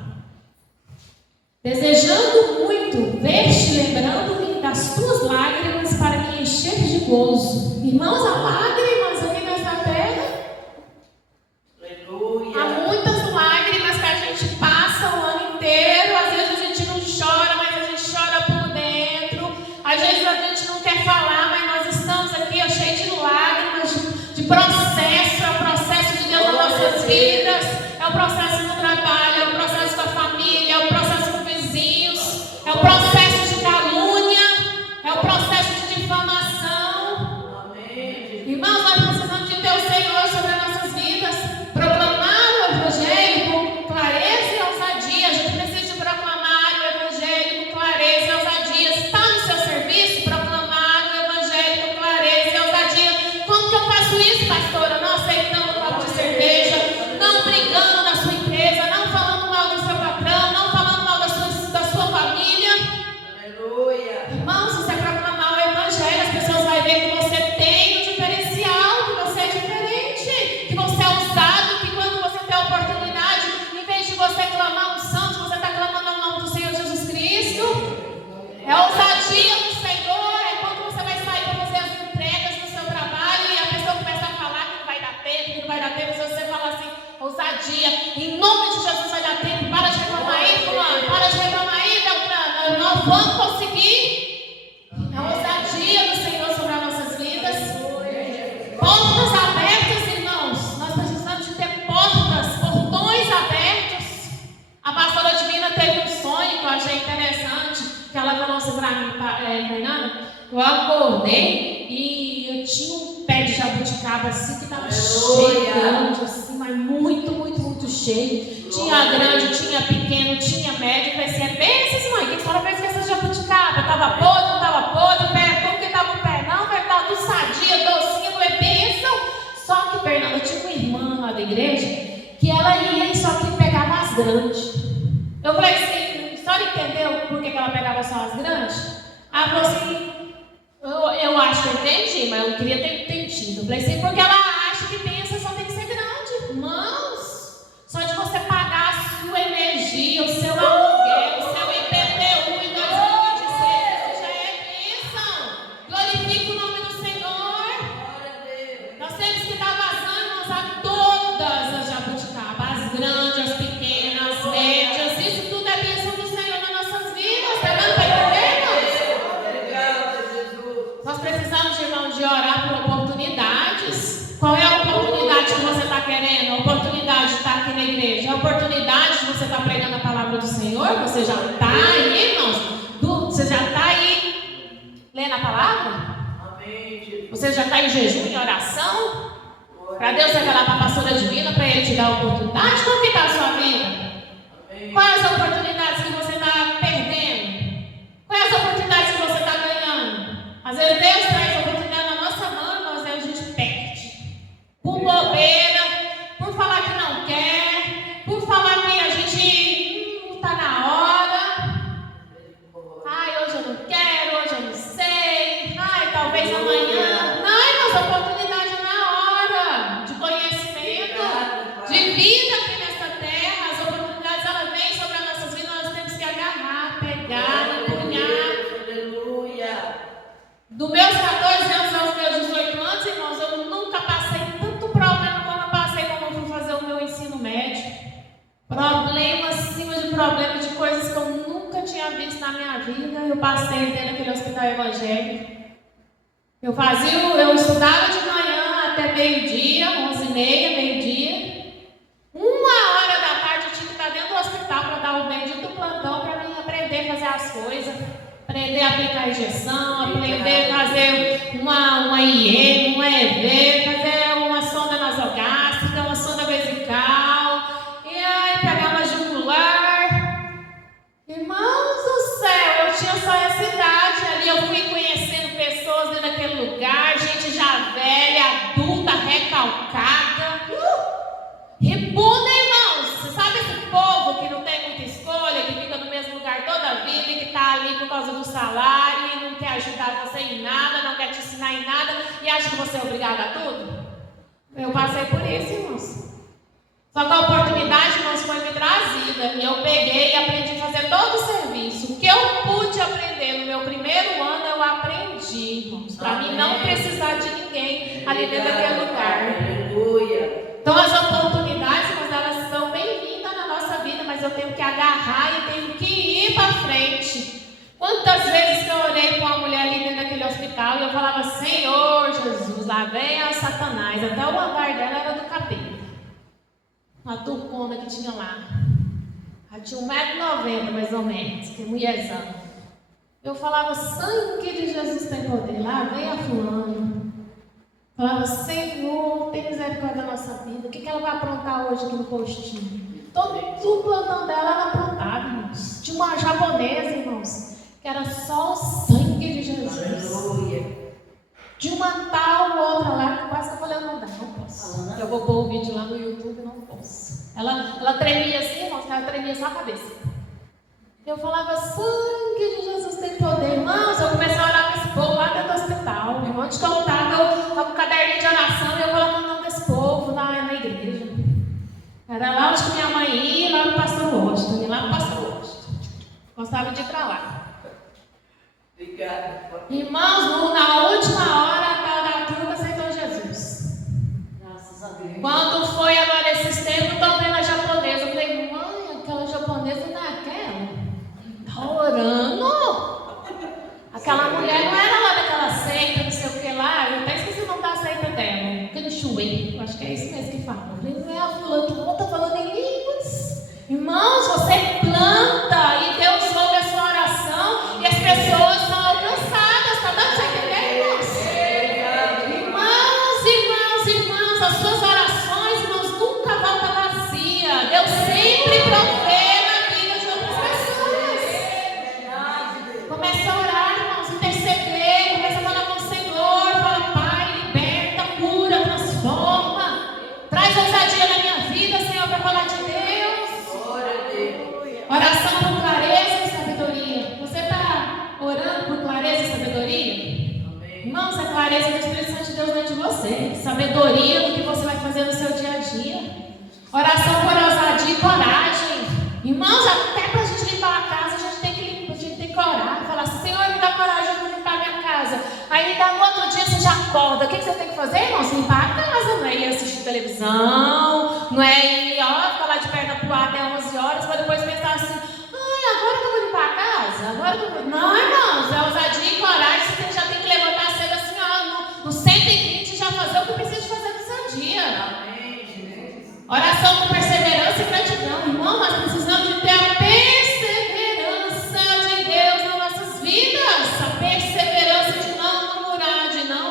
Desejando muito ver-te, lembrando-me das tuas lágrimas para me encher de gozo. Irmãos, há lágrimas aqui nessa terra. Aleluia. Há muitas lágrimas que a gente passa o ano inteiro. Às vezes a gente não chora, mas a gente chora por dentro. Às vezes a gente não quer falar, mas nós estamos aqui cheios de lágrimas, de processo. É o processo de Deus nas nossas vidas. É o processo no trabalho, é o processo com a família, é o processo com vizinhos, é o processo de calúnia, é o processo de difamação. Amém. Irmãos, nós precisamos de ter o Senhor sobre as nossas vidas, proclamar o Evangelho com clareza e ousadia. A gente precisa de proclamar o Evangelho com clareza e ousadia. Está no seu serviço, proclamar o Evangelho com clareza e ousadia. Como que eu faço isso, pastora? Não aceitando um copo de cerveja, não brigando na sua empresa, não falando mal do seu patrão, não falando mal da sua família. Aleluia. Irmãos, você proclamar o Evangelho, as pessoas vão ver que você tem um diferencial, que você é diferente, que você é usado, que quando você tem a oportunidade, em vez de você clamar um santo, você está clamando o nome do Senhor Jesus Cristo. É ousadia do Senhor, é quando você vai sair para fazer as entregas no seu trabalho e a pessoa começa a falar que não vai dar tempo, que não vai dar tempo, e você fala assim, ousadia, em nome de Jesus vai dar tempo, para de reclamar aí, fulano, para de reclamar aí, Beltrano, nós vamos conseguir. É a ousadia do Senhor sobre as nossas vidas. Portas abertas, irmãos, nós precisamos de ter portões abertos. A pastora Divina teve um sonho que eu achei interessante, que ela falou assim para mim, Fernanda, eu acordei e eu tinha um pé de jabuticaba assim que estava cheio, grande, assim, mas muito, muito, muito cheio. Tinha grande, tinha pequeno, tinha médio. Eu falei assim, é bem essas mães, o que a senhora fez com essa jabuticaba? Estava podre, não estava podre, o pé, como que estava o pé? Não, vai estar tudo sadia, docinha. Eu falei, bênção. Só que, Fernanda, tinha uma irmã lá da igreja que ela ia e só que pegava as grandes. Eu falei assim, a senhora entendeu por que ela pegava só as grandes? Ela falou assim, eu acho que eu entendi, mas eu queria ter entendido. Eu falei assim, porque ela acha que pensa só tem que ser grande. Irmãos, só de você pagar a sua energia, o seu aluguel, o seu IPTU em 2026, isso já é bênção. Glorifica o nome do Senhor. Glória a Deus. Nós temos que dar vazão, irmãos, a todas as jabuticabas, as grandes, as pequenas, as médias. Isso tudo é bênção do Senhor nas nossas vidas. Está dando para entender, irmãos? Obrigada, Jesus. Nós precisamos, irmão, de orar por oportunidades. Qual é a oportunidade que você está querendo? A oportunidade de estar aqui na igreja. A oportunidade de você estar pregando a palavra do Senhor. Você já está aí, irmãos? Você já está aí lendo a palavra? Amém. Você já está em jejum, em oração? Para Deus revelar para a pastora divina, para Ele te dar a oportunidade? Como que está a sua vida? Quais as oportunidades que você está perdendo? Quais as oportunidades que você está ganhando? Às vezes Deus traz a oportunidade na nossa mão, mas a gente perde. Por bobeira, por falar que não quer, por falar que a gente não está na hora. Ai, hoje eu não quero, hoje eu não sei. Ai, talvez amanhã. Não, mas a oportunidade é na hora de conhecimento, de vida aqui nessa terra. As oportunidades, elas vêm sobre as nossas vidas, nós temos que agarrar, pegar, empunhar. Dos meus 14 anos aos meus 18 anos, irmãos, eu nunca passei tanto problema como eu passei quando eu fui fazer o meu ensino médio. Problema acima de problema, de coisas que eu nunca tinha visto na minha vida. Eu passei dentro daquele hospital evangélico. Eu estudava de manhã até meio-dia, 11h30, meio-dia. 1h da tarde eu tinha que estar dentro do hospital para dar o bendito plantão para mim aprender a fazer as coisas. Aprender a aplicar a injeção, aprender a fazer uma IM, uma EV, fazer uma sonda nasogástrica, uma sonda vesical, e aí pegar uma jugular. Irmãos do céu, eu tinha só essa idade ali, eu fui conhecendo pessoas dentro daquele lugar, gente já velha, adulta, recalcada. Ribunda, irmãos! Você sabe esse povo que não tem muita escolha, que fica no mesmo lugar toda a vida, que está ali por causa do salário e não quer ajudar você em nada, não quer te ensinar em nada e acha que você é obrigado a tudo? Eu passei por isso, irmãos. Só que a oportunidade, irmãos, foi me trazida e eu peguei e aprendi a fazer todo o serviço. O que eu pude aprender no meu primeiro ano, eu aprendi, irmãos, para mim não precisar de ninguém ali dentro daquele lugar. Aleluia. Então as oportunidades, mas elas são bem-vindas na nossa vida, mas eu tenho que agarrar e tenho que ir para frente. Quantas vezes que eu orei com uma mulher ali dentro daquele hospital e eu falava, Senhor Jesus, lá vem a Satanás, até o andar dela era do capeta. Uma turcona que tinha lá. Ela tinha 1,90 m mais ou menos, que mulherzão. Eu falava, sangue de Jesus tem poder, lá vem a fulana. Falava, Senhor, tem misericórdia da nossa vida. O que ela vai aprontar hoje aqui no postinho? Todo o plantão dela ela aprontava, irmãos. Tinha uma japonesa, irmãos, que era só o sangue de Jesus. Aleluia. De uma tal outra lá, que quase que eu falei, não dá, não posso. Eu vou pôr o vídeo lá no YouTube, não posso. Ela tremia assim, irmãos, ela tremia só a cabeça. Eu falava, sangue de Jesus tem poder. Irmãos, eu comecei a orar com esse povo lá dentro do hospital. Onde que eu estava, eu estava com um caderninho de oração e eu colocando o nome desse povo na igreja. Era lá onde minha mãe ia, lá no pastor Washington, ia lá no pastor Washington. Gostava de ir para lá. Obrigada. Irmãos, na última hora, a tal da turma aceitou Jesus. Graças a Deus. Quando foi agora esses tempos, estou vendo a japonesa. Eu falei, mãe, aquela japonesa não é aquela? Está orando? Aquela mulher não era lá daquela seita, não sei o que lá. Eu até esqueci o nome da seita dela. Canishuê. Eu acho que é isso mesmo que fala. Eu falei, não é a fulana que não está falando em línguas. Irmãos, você planta e Deus ouve a sua oração e as pessoas são alcançadas. Está dando para entender, irmãos? As suas orações, irmãos, nunca voltam vazia. Deus sempre provê na vida de outras pessoas. Começa a orar, irmãos, interceder, começa a falar com o Senhor, fala, Pai, liberta, cura, transforma, traz ousadia na minha vida, Senhor, para falar de Deus. Oração por clareza e sabedoria. Você está orando por clareza e sabedoria? Amém. Irmãos, a clareza do Espírito Santo de Deus dentro de você. Sabedoria do que você vai fazer no seu dia a dia. Oração por ousadia e coragem. Irmãos, até para a gente limpar a casa, a gente tem que orar. Falar, Senhor, me dá coragem para limpar a minha casa. Aí no outro dia você já acorda. O que você tem que fazer, irmãos? Limpar a casa. Não é ir assistir televisão, não é ir ficar lá de perna pro ar até 11 horas, para depois pensar assim, ai, agora que eu vou limpar a casa? Agora que eu vou... Não, irmãos, é ousadia e coragem. Você já tem que levantar cedo assim, ó, no 120 já fazer o que precisa de fazer no seu dia. Oração com perseverança e gratidão. Irmão, nós precisamos de ter a perseverança de Deus nas nossas vidas. A perseverança de não murmurar, de não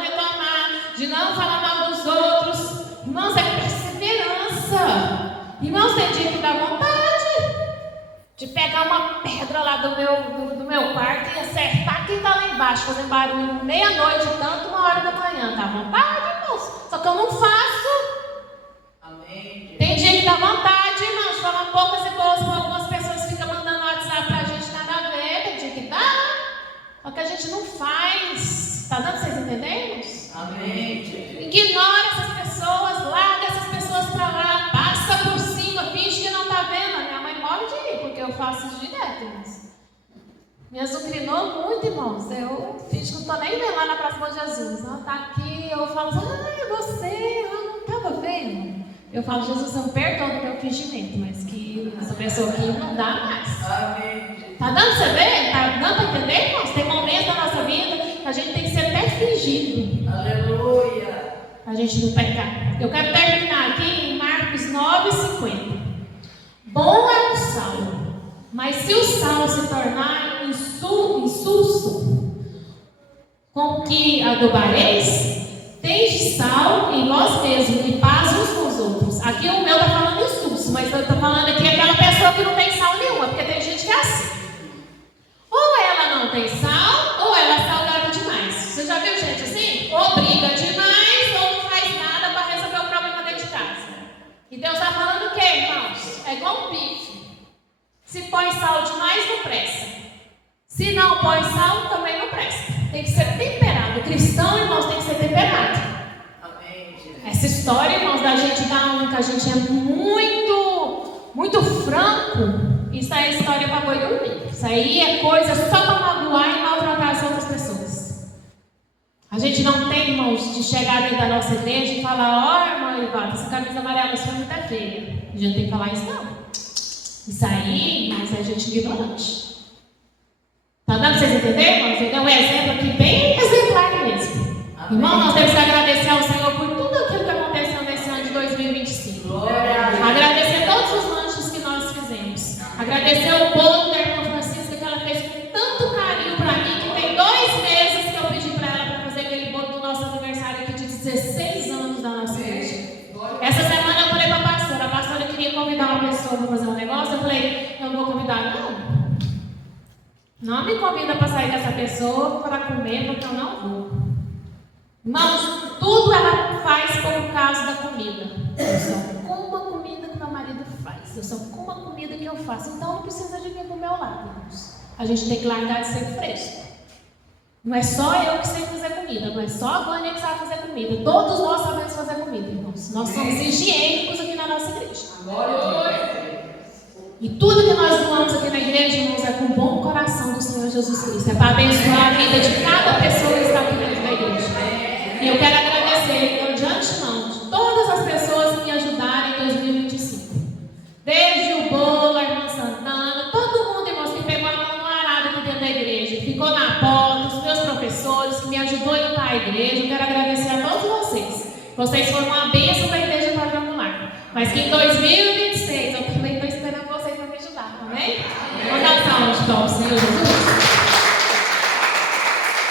altura lá do meu quarto e acertar quem está lá embaixo, fazendo barulho meia-noite, tanto 1h da manhã. Dá vontade, irmãos. Só que eu não faço. Amém. Tem dia que dá vontade, irmãos, falar poucas e boas para algumas pessoas que ficam mandando WhatsApp pra gente, nada a ver. Tem dia que dá. Só que a gente não faz. Está dando para vocês entenderem? Amém. Ignora essas pessoas, larga essas pessoas para lá, passa por cima, finge que não está vendo. A minha mãe morre de rir, porque eu faço isso direto, irmãos. Me azucrinou muito, irmãos. Eu finge que não estou nem vendo lá na Praça Bom Jesus. Ela está aqui, eu falo assim, é você, eu não estava vendo. Eu falo, Jesus, eu perdoo do meu fingimento, mas que essa pessoa aqui não dá mais. Amém. Tá dando para você ver? Tá dando para entender, irmãos? Tem momentos da nossa vida que a gente tem que ser até fingido. Aleluia. A gente não pecar. Eu quero terminar aqui em Marcos 9:50. Bom é o sal, mas se o sal se tornar insulso, com que adobareis, tende sal em vós mesmos e paz uns com os outros. Aqui o meu está falando insulso, mas eu estou falando aqui aquela pessoa que não tem sal nenhuma, porque tem gente que é assim. Ou ela não tem sal, ou ela é salgada demais. Você já viu gente assim? Ou briga demais, ou não faz nada para resolver o problema dentro de casa. E Deus está falando o quê, irmãos? É igual um bife. Se põe sal demais, não presta. Se não põe sal, também não presta. Tem que ser temperado. O cristão, irmãos, tem que ser temperado. Amém. Essa história, irmãos, da gente dar um, que a gente é muito franco, isso aí é história para boi dormir. Isso aí é coisa só para magoar e maltratar as outras pessoas. A gente não tem, irmãos, de chegar dentro da nossa igreja e falar, ó, irmão Elivaldo, essa camisa amarela sua é muito feia. A gente não tem que falar isso, não. Isso aí, irmãos, é gente ignorante. Tá dando para vocês entenderem, irmãos? Eu dei um exemplo aqui bem exemplar mesmo. Amém. Irmão, nós temos que agradecer ao Senhor por tudo aquilo que aconteceu nesse ano de 2025. Glória a Deus. Agradecer todos os lanches que nós fizemos. Agradecer o bolo da irmã Francisca, que ela fez com tanto carinho para mim, que tem 2 meses que eu pedi para ela para fazer aquele bolo do nosso aniversário aqui de 16 anos da nossa igreja. Essa semana eu falei para a pastora queria convidar uma pessoa para fazer um negócio, eu falei, eu não vou convidar não. Não me convida para sair dessa pessoa para comer, porque eu não vou. Irmãos, tudo ela faz por causa da comida. Eu só como a comida que meu marido faz. Eu só como a comida que eu faço. Então não precisa de vir do meu lado, irmãos. A gente tem que largar de ser fresco. Não é só eu que sei fazer comida. Não é só a Vânia que sabe fazer comida. Todos nós sabemos fazer comida, irmãos. Nós somos higiênicos aqui na nossa igreja. E tudo que nós doamos aqui na igreja, irmãos, é com o bom coração do Senhor Jesus Cristo. É para abençoar a vida de cada pessoa que está aqui dentro da igreja. E eu quero agradecer, de antemão, de todas as pessoas que me ajudaram em 2025. Desde o bolo, a irmã Santana, todo mundo, irmãos, que pegou a mão no arado aqui dentro da igreja, ficou na porta, os meus professores que me ajudou a limpar a igreja. Eu quero agradecer a todos vocês. Vocês foram uma bênção da igreja quadrangular. Mas que em 2026 eu também estou esperando vocês para me ajudar, amém? Vamos dar um salve de palmas, Senhor Jesus.